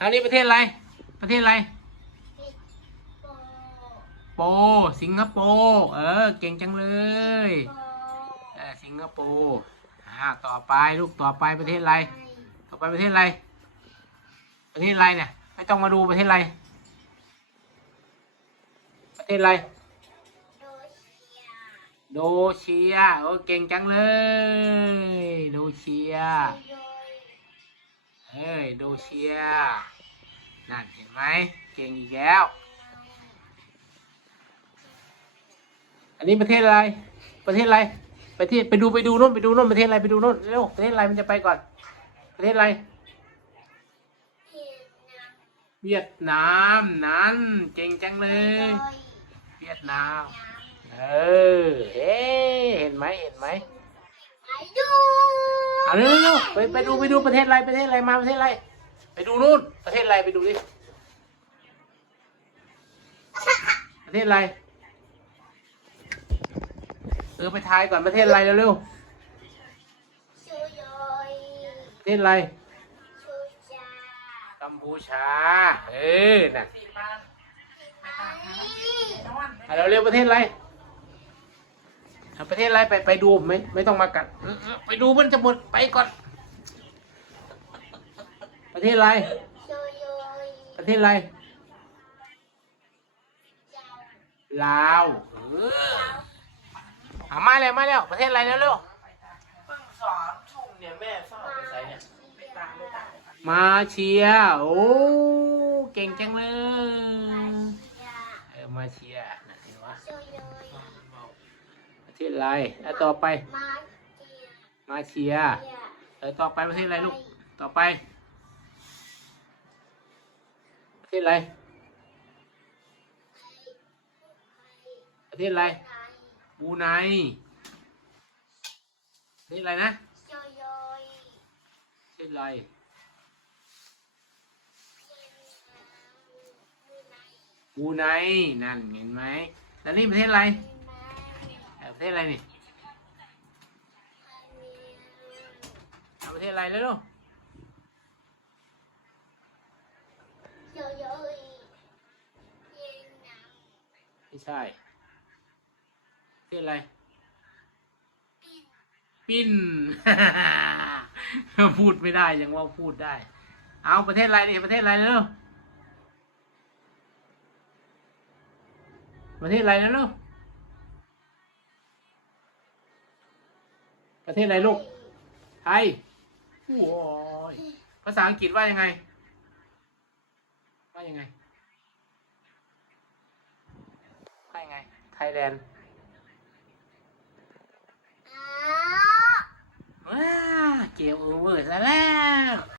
อันนี้ประเทศอะไร ประเทศอะไรสิบโป สิงคโปร์เออ เก่งจังเลยเออสิงคโปร์อ่าต่อไปลูกต่อไปประเทศอะไร ต่อไปประเทศอะไร ประเทศอะไรเนี่ย ไม่ต้องมาดูประเทศอะไร ประเทศอะไร โดเชียโดเชียโอ้เก่งจังเลย โดเชีย เอ้ย โดเชีย นั่นเห็นไหม เก่งอีกแล้ว อันนี้ประเทศอะไร ประเทศอะไร ประเทศไปดูไปดูนู่นไปดูนู่นประเทศอะไรไปดูนู่นเร็วประเทศอะไรมันจะไปก่อน ประเทศอะไร เวียดนามเวียดนามนั้นเก่งจังเลยโดยเวียดนามยาม เออ เฮ้เห็นไหมเห็นไหมไปดูเอาเร็วๆไปไปดูไปดูประเทศอะไรประเทศอะไรมาประเทศอะไร ไปดูนู่นประเทศอะไรไปดูดิประเทศอะไรเออไปทายก่อนประเทศอะไรเร็วชูโยยๆประเทศอะไรชูจากัมพูชาเออน่ะไอ้เอาเร็วๆประเทศอะไรเอา ประเทศอะไรไปไปดูไม่ไม่ต้องมากัดเออเออไปดูมันจะหมดไปก่อน ประเทศอะไรชูโยยประเทศอะไรเจ้าลาวเออเอามาแล้วมาแล้ว ประเทศอะไรแล้วเร็วเพิ่งสอนชุ่มเนี่ยแม่ชอบไปใส่เนี่ยไปตามไปตามมาเชียร์โอ้เก่งจังเลยยาเออมาเชียร์นะเห็นวะชูโยย ประเทศอะไรแล้วต่อไป มาเจียมาเชียร์เจียเออต่อไปประเทศอะไรลูก ต่อไป ประเทศอะไร ประเทศอะไรบูไน ประเทศอะไรนะชูโยยประเทศอะไรบูไน นั่นเห็นไหม แล้วนี่ประเทศอะไร เประเทศอะไรนี่เอาประเทศอะไรแล้วลูกไม่ใช่ประเทศอะไรปิ้น พูดไม่ได้ยังว่าพูดได้ เอาประเทศอะไรนี่ประเทศอะไรแล้วลูกประเทศอะไรแล้ว ประเทศอะไรลูก ไทยโอ้ยภาษาอังกฤษว่ายังไง ว่ายังไง ว่ายังไง ไทยแลนด์